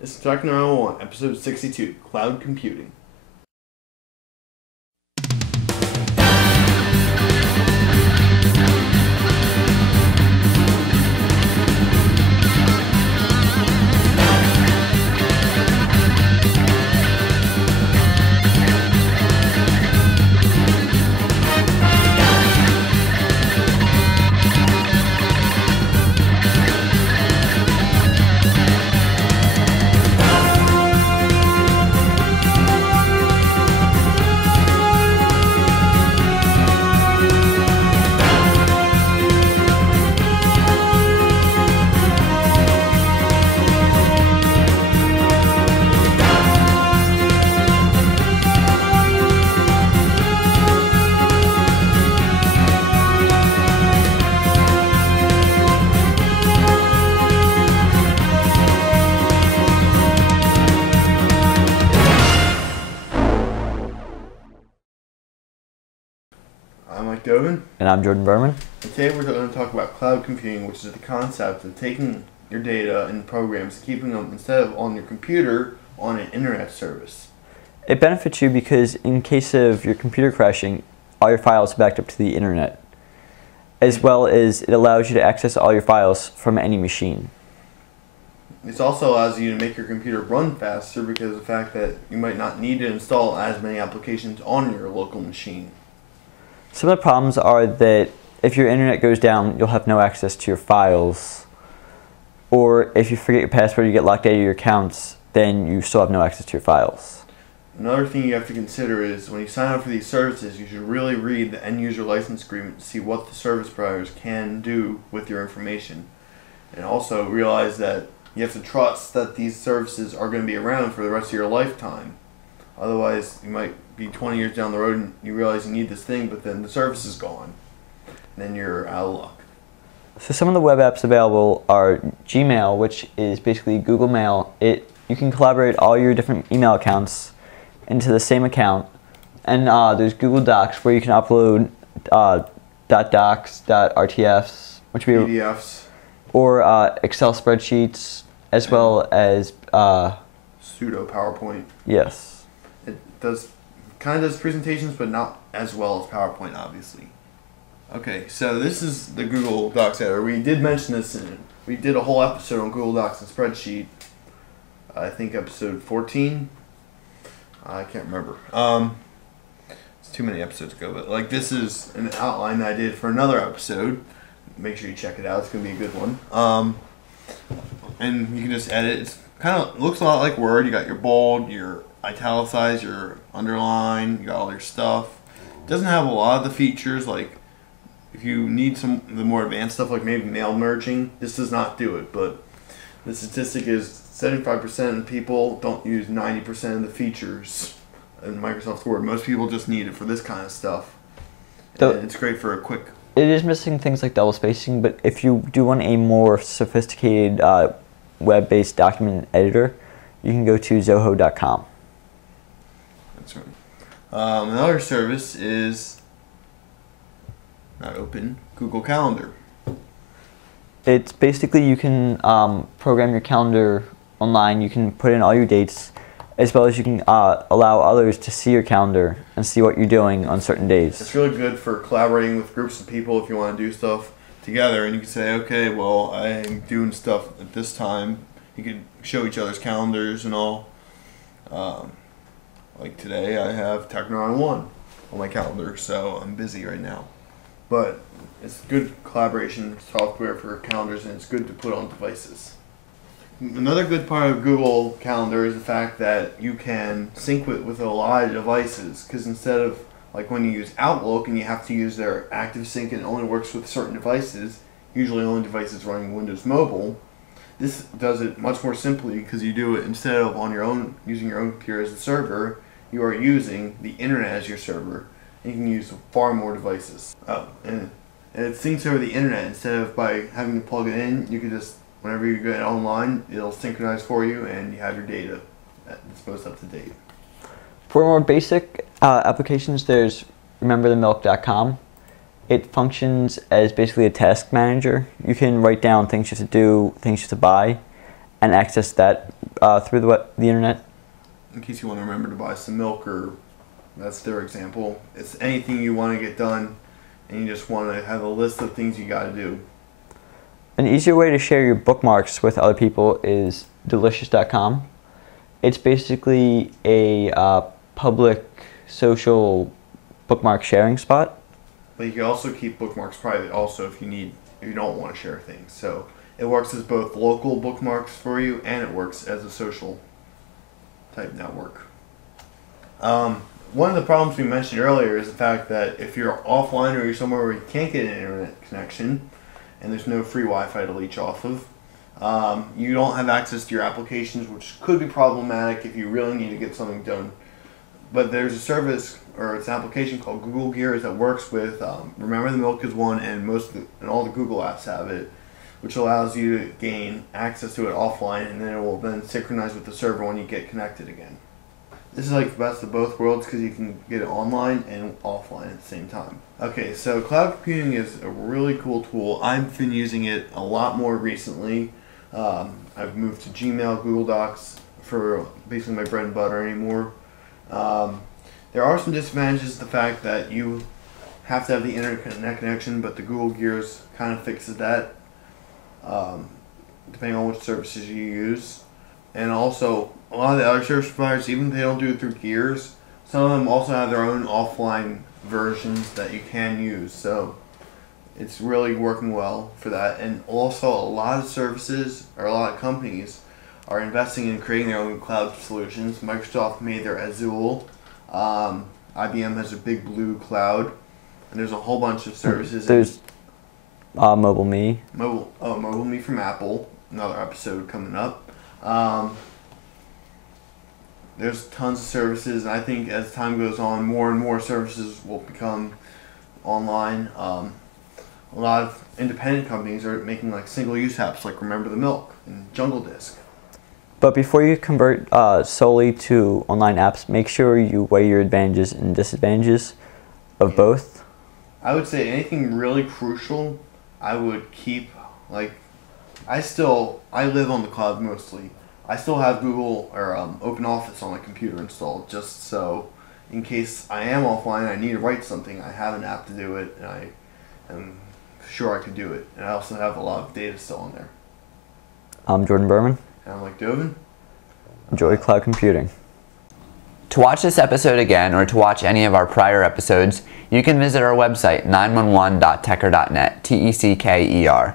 This is Tecker 101, episode 62, Cloud Computing. I'm Gdovin. And I'm Jordan Berman. And today we're going to talk about cloud computing, which is the concept of taking your data and programs, keeping them instead of on your computer, on an internet service. It benefits you because in case of your computer crashing, all your files are backed up to the internet, as well as it allows you to access all your files from any machine. This also allows you to make your computer run faster because of the fact that you might not need to install as many applications on your local machine. Some of the problems are that if your internet goes down, you'll have no access to your files. Or if you forget your password, you get locked out of your accounts, then you still have no access to your files. Another thing you have to consider is when you sign up for these services, you should really read the end user license agreement to see what the service providers can do with your information. And also realize that you have to trust that these services are going to be around for the rest of your lifetime. Otherwise, you might be 20 years down the road and you realize you need this thing, but then the service is gone. And then you're out of luck. So some of the web apps available are Gmail, which is basically Google Mail. You can collaborate all your different email accounts into the same account. And there's Google Docs, where you can upload .docs, .rtfs, which would be PDFs. Or Excel spreadsheets, as well as pseudo PowerPoint. Yes. It kind of does presentations, but not as well as PowerPoint, obviously. Okay, so this is the Google Docs editor. We did mention this we did a whole episode on Google Docs and Spreadsheet. I think episode 14. I can't remember. It's too many episodes ago, but like this is an outline that I did for another episode. Make sure you check it out. It's gonna be a good one. And you can just edit. It's kind of looks a lot like Word. You got your bold, your italicize, your underline. You got all your stuff. It doesn't have a lot of the features. Like if you need some of the more advanced stuff, like maybe mail merging, this does not do it. But the statistic is 75% of people don't use 90% of the features in Microsoft Word. Most people just need it for this kind of stuff. And it's great for a quick. It is missing things like double spacing, but if you do want a more sophisticated web-based document editor, you can go to zoho.com. That's right. Another service is not open, Google Calendar. It's basically you can program your calendar online. You can put in all your dates, as well as you can allow others to see your calendar and see what you're doing on certain days. It's really good for collaborating with groups of people if you want to do stuff together. And you can say, okay, well, I'm doing stuff at this time. You can show each other's calendars and all. Like today, I have Tecker 101 on my calendar, so I'm busy right now. But it's good collaboration software for calendars, and it's good to put on devices. Another good part of Google Calendar is the fact that you can sync with a lot of devices, because instead of like when you use Outlook and you have to use their active sync and it only works with certain devices, usually only devices running Windows Mobile, this does it much more simply because you do it instead of on your own, using your own computer as a server, you are using the internet as your server, and you can use far more devices. And it syncs over the internet instead of by having to plug it in. You can just, whenever you get online, it'll synchronize for you and you have your data that's most up to date. For more basic applications, there's rememberthemilk.com. It functions as basically a task manager. You can write down things you have to do, things you have to buy, and access that through the internet. In case you want to remember to buy some milk, or that's their example. It's anything you want to get done, and you just want to have a list of things you got to do. An easier way to share your bookmarks with other people is delicious.com. It's basically a public social bookmark sharing spot. But you can also keep bookmarks private also if you don't want to share things. So it works as both local bookmarks for you, and it works as a social type network. One of the problems we mentioned earlier is the fact that if you're offline or you're somewhere where you can't get an internet connection and there's no free Wi-Fi to leech off of, you don't have access to your applications, which could be problematic if you really need to get something done. But there's a service, or it's an application called Google Gears that works with Remember the Milk is one, and all the Google apps have it, which allows you to gain access to it offline, and then it will then synchronize with the server when you get connected again. This is like the best of both worlds because you can get it online and offline at the same time. Okay, so cloud computing is a really cool tool. I've been using it a lot more recently. I've moved to Gmail, Google Docs for basically my bread and butter anymore. There are some disadvantages to the fact that you have to have the internet connection, but the Google Gears kind of fixes that, depending on which services you use. And also, a lot of the other service providers, even if they don't do it through Gears, some of them also have their own offline versions that you can use. So it's really working well for that. And also, a lot of services, or a lot of companies, are investing in creating their own cloud solutions. Microsoft made their Azure. IBM has a Big Blue cloud. And there's a whole bunch of services. There's MobileMe. MobileMe from Apple. Another episode coming up. There's tons of services, and I think as time goes on, more and more services will become online. A lot of independent companies are making like single-use apps like Remember the Milk and Jungle Disk. But before you convert solely to online apps, make sure you weigh your advantages and disadvantages of both. I would say anything really crucial, I would keep. Like, I live on the cloud mostly. I still have Google or OpenOffice on my computer installed, just so in case I am offline and I need to write something, I have an app to do it, and I am sure I could do it. And I also have a lot of data still on there. I'm Jordan Berman. And I'm like Gdovin. Enjoy cloud computing. To watch this episode again, or to watch any of our prior episodes, you can visit our website, 911.tecker.net, T-E-C-K-E-R.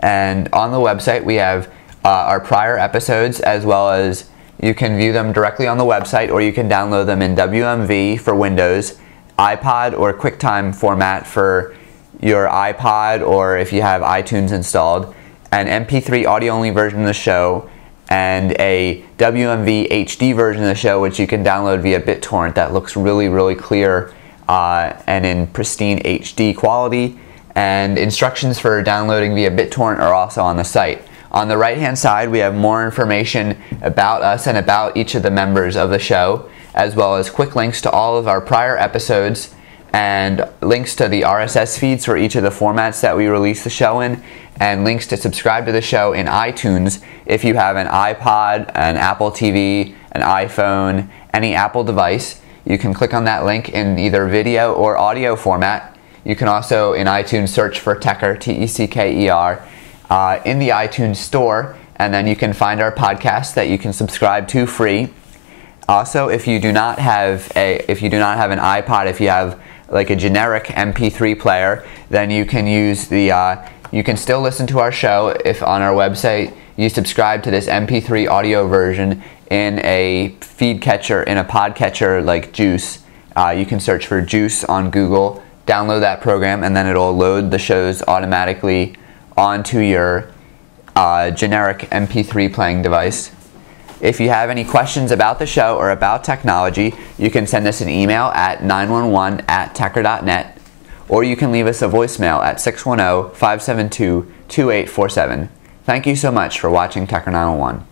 And on the website, we have our prior episodes, as well as you can view them directly on the website, or you can download them in WMV for Windows, iPod or QuickTime format for your iPod, or if you have iTunes installed, an MP3 audio-only version of the show, and a WMV HD version of the show, which you can download via BitTorrent that looks really, really clear and in pristine HD quality. And instructions for downloading via BitTorrent are also on the site. On the right-hand side, we have more information about us and about each of the members of the show, as well as quick links to all of our prior episodes and links to the RSS feeds for each of the formats that we release the show in, and links to subscribe to the show in iTunes if you have an iPod, an Apple TV, an iPhone, any Apple device. You can click on that link in either video or audio format. You can also in iTunes search for Tecker, T-E-C-K-E-R, in the iTunes store, and then you can find our podcast that you can subscribe to free. Also, if you do not have an iPod, if you have like a generic MP3 player, then you can use you can still listen to our show if on our website you subscribe to this MP3 audio version in a feed catcher, in a podcatcher like Juice. You can search for Juice on Google, download that program, and then it'll load the shows automatically onto your generic MP3 playing device. If you have any questions about the show or about technology, you can send us an email at 911@tecker.net, or you can leave us a voicemail at 610-572-2847. Thank you so much for watching Tecker 911.